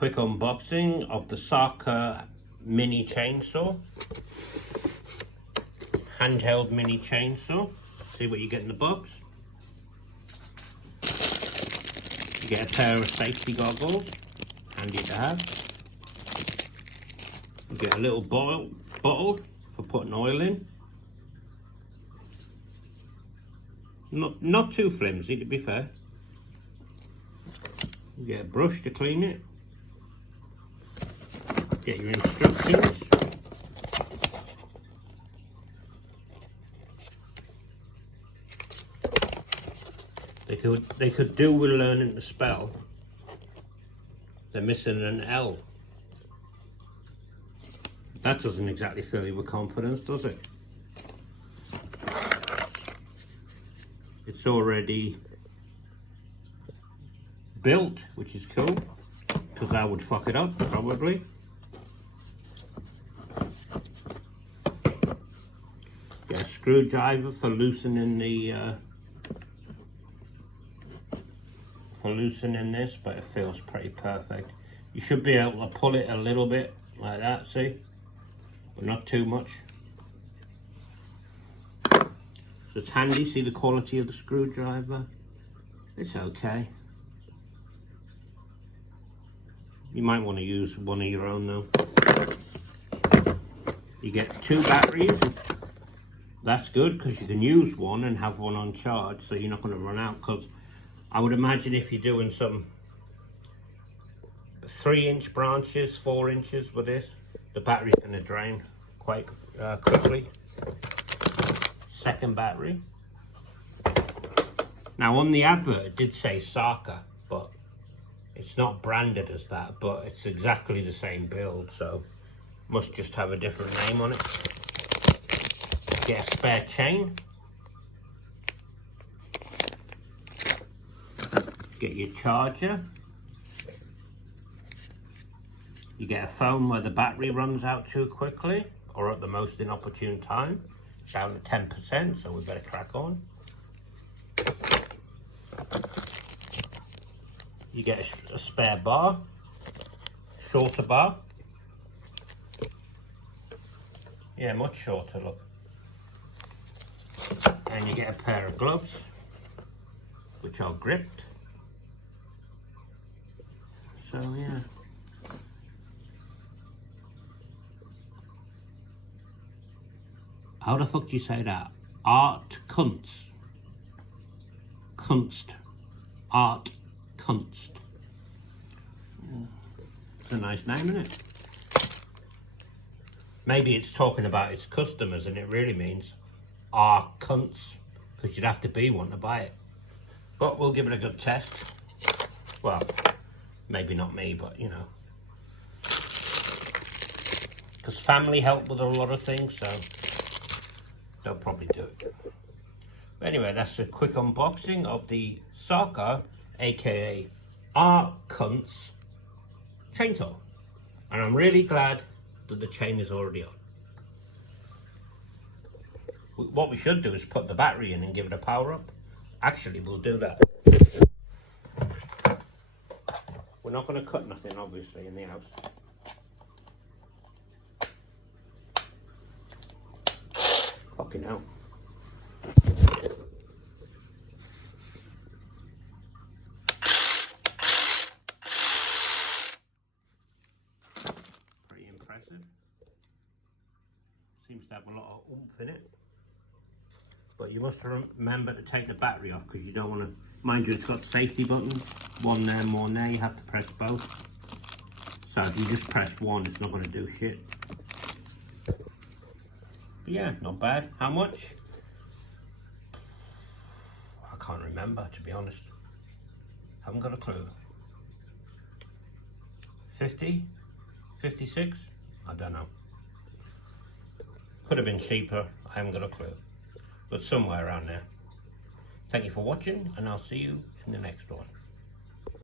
quick unboxing of the Sarka mini chainsaw. Handheld mini chainsaw. See what you get in the box. You get a pair of safety goggles, handy to have. You get a little bottle for putting oil in. Not too flimsy, to be fair. You get a brush to clean it. Get your instructions. They could do with learning to spell. They're missing an L. That doesn't exactly fill you with confidence, does it? It's already built, which is cool, because I would fuck it up, probably. Get a screwdriver for loosening this, but it feels pretty perfect. You should be able to pull it a little bit like that, see? But not too much. So it's handy. See the quality of the screwdriver? It's okay. You might want to use one of your own though. You get 2 batteries. That's good because you can use one and have one on charge, so you're not going to run out. Because I would imagine if you're doing some 3-inch branches, 4 inches with this, the battery's going to drain quite quickly. Second battery. Now on the advert it did say Sarka, but it's not branded as that, but it's exactly the same build, so must just have a different name on it. Get a spare chain. Get your charger. You get a phone where the battery runs out too quickly or at the most inopportune time. Down to 10%, so we better crack on. You get a spare bar, shorter bar. Yeah, much shorter, look. And you get a pair of gloves, which are gripped. So yeah. How the fuck do you say that? ArtKunst. Kunst. ArtKunst. It's a nice name, isn't it? Maybe it's talking about its customers and it really means ArtKunst, because you'd have to be one to buy it. But we'll give it a good test. Well, maybe not me, but you know. Because family help with a lot of things, so they'll probably do it. But anyway, that's a quick unboxing of the Sarka, aka ArtKunst chainsaw. And I'm really glad that the chain is already on. What we should do is put the battery in and give it a power up. Actually, we'll do that. We're not going to cut nothing, obviously, in the house. Fucking hell. Pretty impressive. Seems to have a lot of oomph in it. But you must remember to take the battery off, because you don't want to, mind you, it's got safety buttons. One there, one there, you have to press both. So if you just press one, it's not going to do shit. Yeah, not bad. How much? I can't remember, to be honest. Haven't got a clue. 50? 56? I don't know. Could have been cheaper. I haven't got a clue. But somewhere around there. Thank you for watching, and I'll see you in the next one.